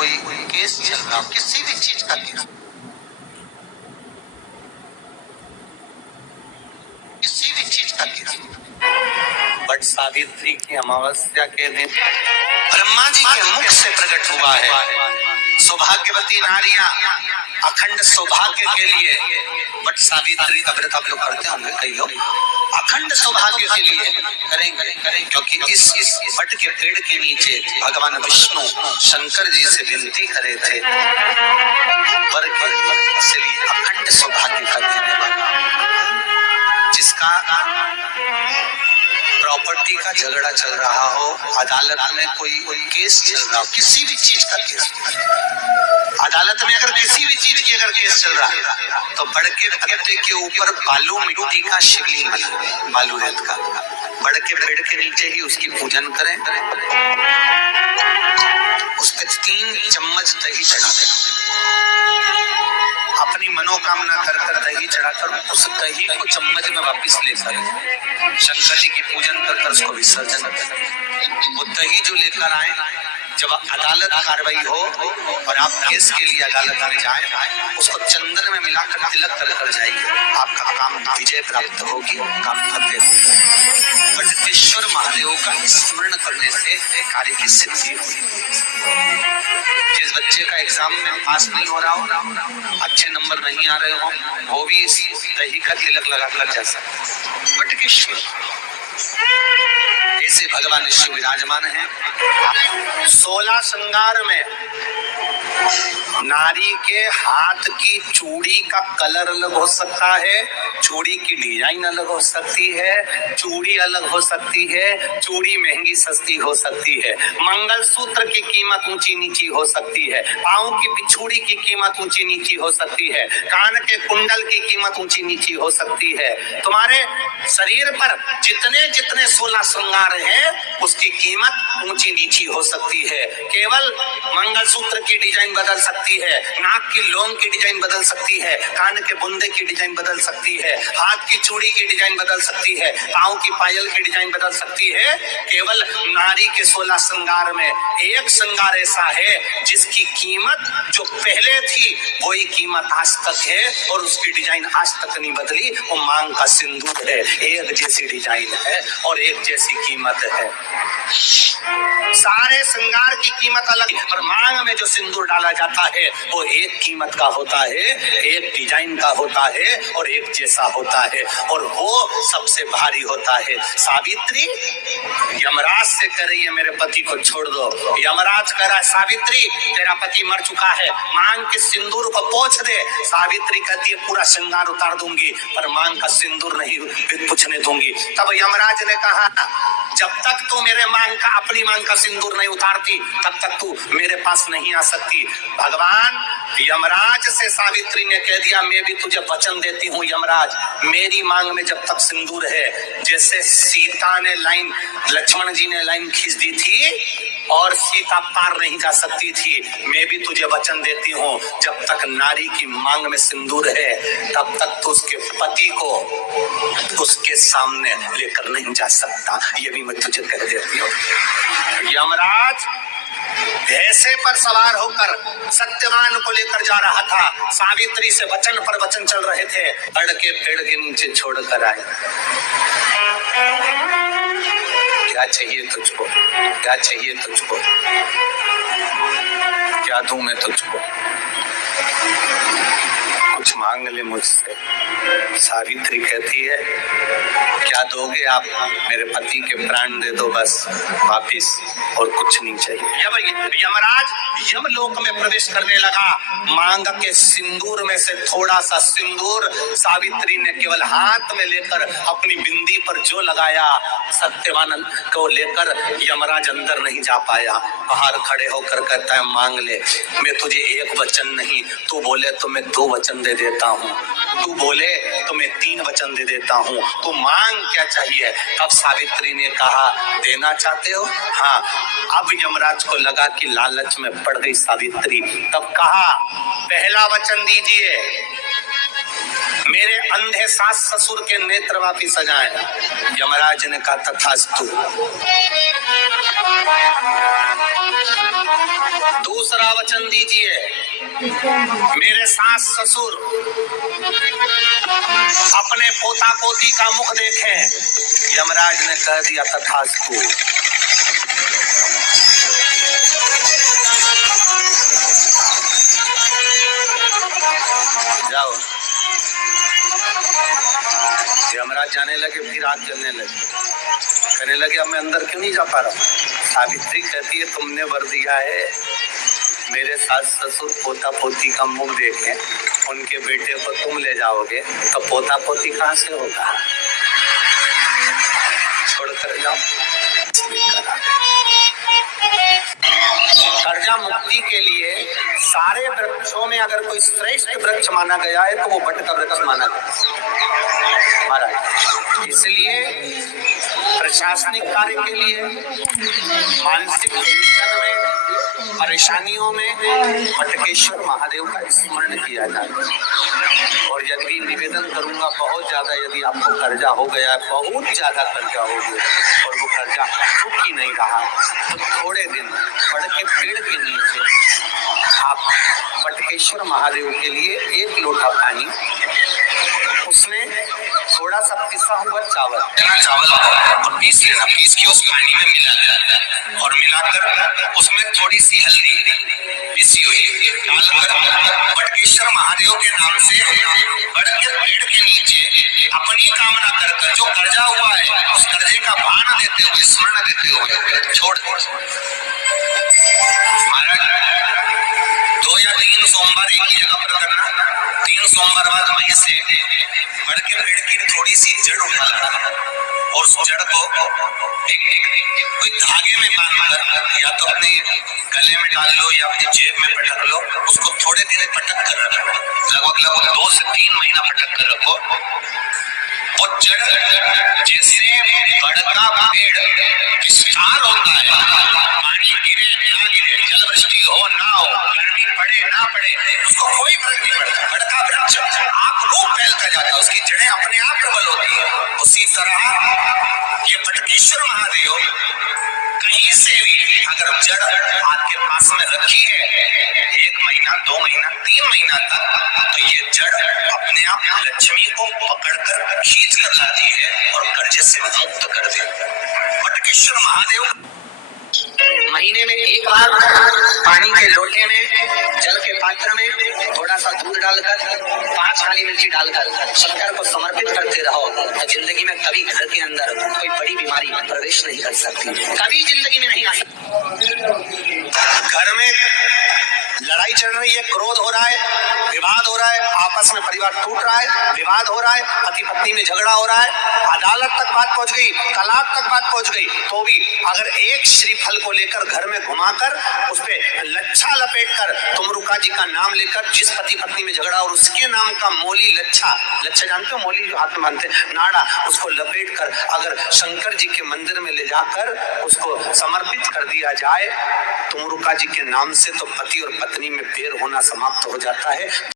कोई केस चल रहा, किसी भी चीज का केस, किसी भी चीज का केस, बट सावित्री की अमावस्या के दिन ब्रह्मा जी के मुख से प्रकट हुआ है सौभाग्यवती नारियां अखंड सौभाग्य के लिए। बट सावित्री का व्रत आप लोग करते होंगे, कई लोग अखंड सौभाग्य के लिए करेंगे, क्योंकि इस वट के पेड़ के नीचे भगवान विष्णु शंकर जी से विनती करे थे वर के, इसलिए अखंड सौभाग्य का देने वाला, जिसका प्रॉपर्टी का झगड़ा चल रहा हो, अदालत में कोई केस चल रहा हो, किसी भी चीज का केस, अदालत में अगर किसी भी चीज की अगर केस चल रहा है तो बड़ के पत्ते के ऊपर बालू मिट्टी का शिवलिंग बना, बालू रेत का, बड़ के पेड़ के नीचे ही उसकी पूजन करें, उस पर 3 चम्मच दही चढ़ा दें, अपनी मनोकामना कर कर दही चढ़ाकर उस दही को चम्मच में वापस लेकर शंकर जी की पूजन कर कर उसको विसर्जन करें। वो दही जो लेकर आए, जब अदालत कार्रवाई हो और आप केस के लिए अदालत में जाए, उसको चंदन में मिलाकर तिलक कर कर जाइए, आपका काम विजय प्राप्त होगी, काम फतेह होगी। बटकेश्वर महादेव का स्मरण करने से कार्य की सिद्धि होगी। जिस बच्चे का एग्जाम में पास नहीं हो रहा हो, अच्छे नंबर नहीं आ रहे हो, वो भी इस दही का तिलक लगाकर जा सकते। बटकेश्वर ऐसे भगवान शिव विराजमान है। 16 श्रृंगार में नारी के हाथ की चूड़ी का कलर अलग हो सकता है, चूड़ी की डिजाइन अलग हो सकती है, चूड़ी अलग हो सकती है, चूड़ी महंगी सस्ती हो सकती है, मंगलसूत्र की कीमत ऊंची नीची हो सकती है, पाँव की बिछुड़ी की कीमत ऊंची नीची हो सकती है, कान के कुंडल की कीमत ऊंची नीची हो सकती है। तुम्हारे शरीर पर जितने जितने 16 श्रृंगार हैं उसकी कीमत ऊंची नीची हो सकती है। केवल मंगलसूत्र की डिजाइन बदल सकती है, नाक की लौंग की डिजाइन बदल सकती है, कान के बुंदे की डिजाइन बदल सकती है, हाथ की चूड़ी की डिजाइन बदल सकती है, पाँव की पायल की डिजाइन बदल सकती है। केवल नारी के 16 श्रृंगार में एक श्रृंगार ऐसा है जिसकी कीमत जो पहले थी वही कीमत आज तक है और उसकी डिजाइन आज तक नहीं बदली। वो मांग का सिंदूर है, एक जैसी डिजाइन है और एक जैसी कीमत है। सारे श्रृंगार की कीमत अलग, पर मांग में जो सिंदूर डाला जाता है वो एक कीमत का होता है, एक डिजाइन का होता है और एक जैसा होता है, और वो सबसे भारी होता है। सावित्री यमराज से कह रही है मेरे पति को छोड़ दो। यमराज कह रहा है सावित्री तेरा पति मर चुका है, मांग के सिंदूर को पोंछ दे। सावित्री कहती है पूरा श्रृंगार उतार दूंगी पर मांग का सिंदूर नहीं पूछने दूंगी। तब यमराज ने कहा जब तक तू मेरे मांग का अपनी मांग का सिंदूर नहीं उतारती तब तक तू मेरे पास नहीं आ सकती। भगवान यमराज से सावित्री ने कह दिया मैं भी तुझे वचन देती हूँ यमराज, मेरी मांग में जब तक सिंदूर है, जैसे सीता ने लाइन, लक्ष्मण जी ने लाइन खींच दी थी और सीता पार नहीं जा सकती थी, मैं भी तुझे वचन देती हूँ जब तक नारी की मांग में सिंदूर है तब तक तो उसके पति को उसके सामने लेकर नहीं जा सकता। ये भी मैं तुझे कह देती हूँ। यमराज भैंसे पर सवार होकर सत्यवान को लेकर जा रहा था, सावित्री से वचन पर वचन चल रहे थे, अड़ के पेड़ के नीचे छोड़कर आए। क्या चाहिए तुझको, क्या चाहिए तुझको, क्या दूं मैं तुझको, कुछ मांग ले मुझसे। सावित्री कहती है क्या दोगे आप, मेरे पति के प्राण दे दो बस वापिस, और कुछ नहीं चाहिए। जब यमराज यमलोक में प्रवेश करने लगा, मांग के सिंदूर में से थोड़ा सा सिंदूर सावित्री ने केवल हाथ में लेकर अपनी बिंदी पर जो लगाया, सत्यवान को लेकर यमराज अंदर नहीं जा पाया। बाहर खड़े होकर कहता है मांग ले, मैं तुझे एक वचन नहीं, तू बोले तो मैं 2 वचन दे देता हूँ, तू बोले तो मैं 3 वचन दे देता हूँ, तू मांग क्या चाहिए। तब सावित्री ने कहा देना चाहते हो, हाँ। अब यमराज को लगा कि लालच में पड़ गई सावित्री, तब कहा पहला वचन दीजिए मेरे अंधे सास ससुर के नेत्र वापिस आ जाएं। यमराज ने कहा तथास्तु। दूसरा वचन दीजिए, मेरे सास ससुर अपने पोता पोती का मुख देखें। यमराज ने कह दिया तथास्तु। जाओ। यमराज जाने लगे, फिर आग जलने लगे, कहने लगे अब मैं अंदर क्यों नहीं जा पा रहा। सावित्री कहती है तुमने वर दिया है मेरे सास ससुर पोता पोती का मुख देखें, उनके बेटे को तुम ले जाओगे तो पोता पोती कहाँ से होगा, छोड़कर जाओ। कर्जा मुक्ति के लिए सारे वृक्षों में अगर कोई श्रेष्ठ वृक्ष माना गया है तो वो बट का वृक्ष माना गया महाराज। इसलिए प्रशासनिक कार्य के लिए, मानसिक टेंशन में, परेशानियों में बटकेश्वर महादेव का स्मरण किया जाए। और यदि निवेदन करूंगा बहुत ज्यादा, यदि आपको कर्जा हो गया, बहुत ज्यादा कर्जा हो गया और वो कर्जा चुक ही नहीं रहा, तो थोड़े दिन बड़ के पेड़ के नीचे आप बटकेश्वर महादेव के लिए 1 लोटा पानी, उसमें थोड़ा सा पिसा हुआ चावल और पीस लेना, पीस के उस पानी में मिला और मिलाकर उसमें थोड़ी सी हल्दी पिसी हुई डालकर बटकेश्वर महादेव के नाम से बड़ के पेड़ के नीचे अपनी कामना कर जो कर्जा हुआ है उस कर्जे का भान देते हुए, स्मरण देते हुए छोड़ दो महाराज। 2 या 3 सोमवार एक ही जगह पर करना, 3 सोमवार बाद वहीं से बड़ के पेड़ की थोड़ी सी जड़ उठाना और उस जड़ को कोई धागे में बांधकर या तो अपने गले में डाल लो या अपनी जेब में पटक लो, उसको थोड़े दिन पटक कर रखो, लगभग 2 से 3 महीना पटक कर रखो। और जड़ जैसे बड़ का पेड़ विस्तार होता है, पानी गिरे ना गिरे, जल वृष्टि हो ना हो, गर्मी पड़े ना पड़े, उसको कोई फर्क नहीं पड़ता। बड़ का वृक्ष आप रूप फैलता जाता है, उसकी जड़ें अपने आप प्रबल होती है। उसी तरह ये बटकेश्वर महादेव कहीं से भी अगर जड़ आपके पास में रखी है 1 महीना, 2 महीना, 3 महीना तक, तो ये जड़ अपने आप लक्ष्मी को पकड़कर खींच कर लाती है और कर्जे से मुक्त कर देती है। बटकेश्वर महादेव महीने में 1 बार पानी के लोटे में, जल के पात्र में थोड़ा सा दूध डालकर, 5 काली मिर्ची डालकर शंकर को समर्पित करते रहो, तो जिंदगी में कभी घर के अंदर कोई बड़ी बीमारी प्रवेश नहीं कर सकती, कभी जिंदगी में नहीं आ सकती। घर में लड़ाई चल रही है, क्रोध हो रहा है, विवाद हो रहा है, आपस में परिवार टूट रहा है, विवाद हो रहा है, पति पत्नी में झगड़ा हो रहा है, अदालत तक बात पहुंच गई, तलाक तक बात पहुंच गई, तो भी अगर एक श्रीफल को लेकर घर में घुमाकर उस पे लच्छा लपेटकर तुमरुका जी का नाम लेकर, जिस पति पत्नी में झगड़ा और उसके नाम का मोली लच्छा, लच्छा जानते हो मोली जो हाथ में बांधते नाड़ा, उसको लपेट कर अगर शंकर जी के मंदिर में ले जाकर उसको समर्पित कर दिया जाए तुमरुका जी के नाम से, तो पति और पत्नी में बैर होना समाप्त हो जाता है।